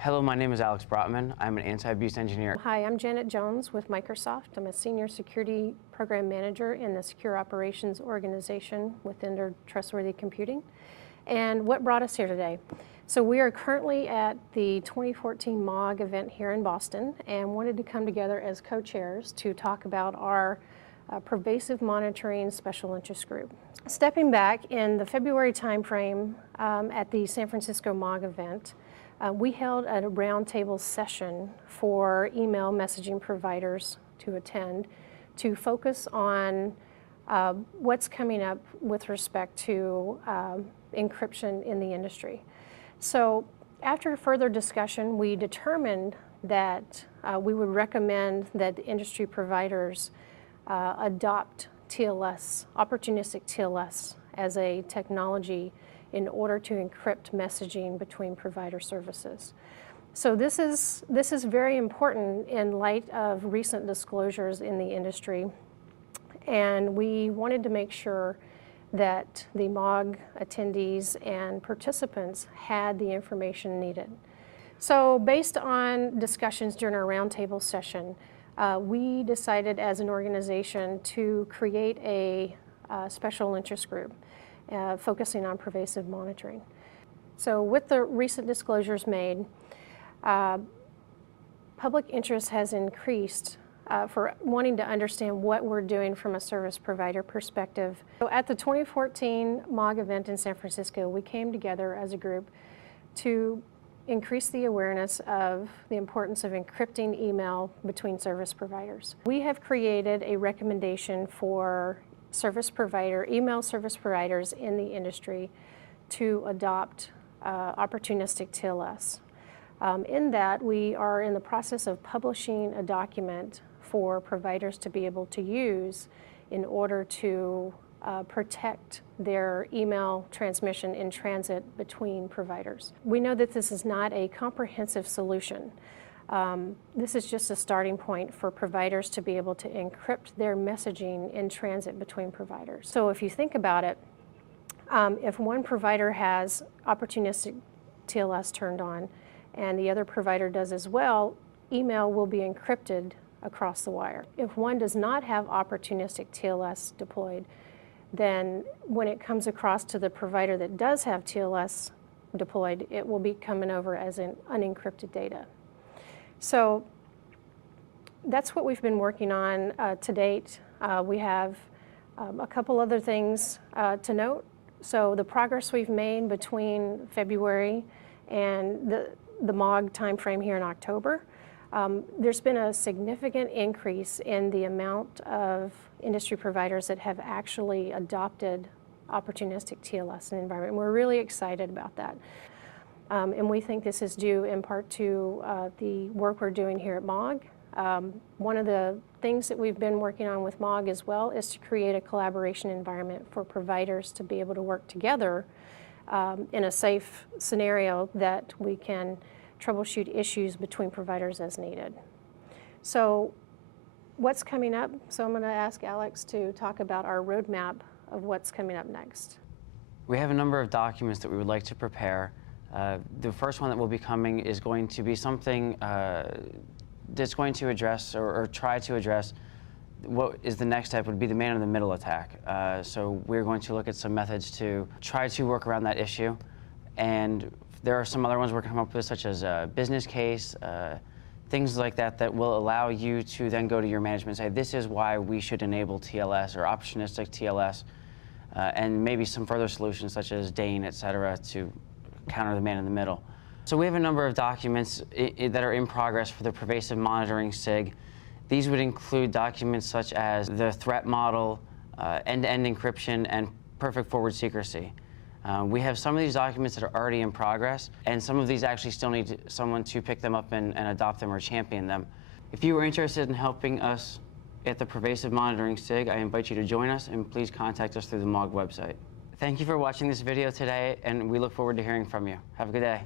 Hello, my name is Alex Brotman. I'm an anti-abuse engineer. Hi, I'm Janet Jones with Microsoft. I'm a Senior Security Program Manager in the Secure Operations Organization within their Trustworthy Computing. And what brought us here today? So we are currently at the 2014 MAAWG event here in Boston and wanted to come together as co-chairs to talk about our Pervasive Monitoring Special Interest Group. Stepping back, in the February timeframe at the San Francisco MAAWG event, we held a roundtable session for email messaging providers to attend to focus on what's coming up with respect to encryption in the industry. So after further discussion, we determined that we would recommend that the industry providers adopt TLS, opportunistic TLS, as a technology in order to encrypt messaging between provider services. So this is very important in light of recent disclosures in the industry, and we wanted to make sure that the MAAWG attendees and participants had the information needed. So based on discussions during our roundtable session, we decided as an organization to create a special interest group focusing on pervasive monitoring. So with the recent disclosures made, public interest has increased for wanting to understand what we're doing from a service provider perspective. So at the 2014 MAAWG event in San Francisco, we came together as a group to increase the awareness of the importance of encrypting email between service providers. We have created a recommendation for email service providers in the industry to adopt opportunistic TLS. In that, we are in the process of publishing a document for providers to be able to use in order to protect their email transmission in transit between providers. We know that this is not a comprehensive solution. This is just a starting point for providers to be able to encrypt their messaging in transit between providers. So if you think about it, if one provider has opportunistic TLS turned on and the other provider does as well, email will be encrypted across the wire. If one does not have opportunistic TLS deployed, then when it comes across to the provider that does have TLS deployed, it will be coming over as an unencrypted data. So that's what we've been working on to date. We have a couple other things to note. So the progress we've made between February and the MAAWG timeframe here in October, there's been a significant increase in the amount of industry providers that have actually adopted opportunistic TLS in the environment. We're really excited about that. And we think this is due in part to the work we're doing here at MAAWG. One of the things that we've been working on with MAAWG as well is to create a collaboration environment for providers to be able to work together in a safe scenario that we can troubleshoot issues between providers as needed. So what's coming up? So I'm going to ask Alex to talk about our roadmap of what's coming up next. We have a number of documents that we would like to prepare. The first one that will be coming is going to be something that's going to address or try to address what is the next step would be the man-in-the-middle attack. So we're going to look at some methods to try to work around that issue. And there are some other ones we're going to come up with, such as a business case, things like that, that will allow you to then go to your management and say, this is why we should enable TLS or opportunistic TLS, and maybe some further solutions such as DANE, et cetera, to counter the man-in-the-middle. So we have a number of documents that are in progress for the Pervasive Monitoring SIG. These would include documents such as the threat model, end-to-end encryption, and perfect forward secrecy. We have some of these documents that are already in progress, and some of these actually still need someone to pick them up and adopt them or champion them. If you are interested in helping us at the Pervasive Monitoring SIG, I invite you to join us, and please contact us through the MAAWG website. Thank you for watching this video today, and we look forward to hearing from you. Have a good day.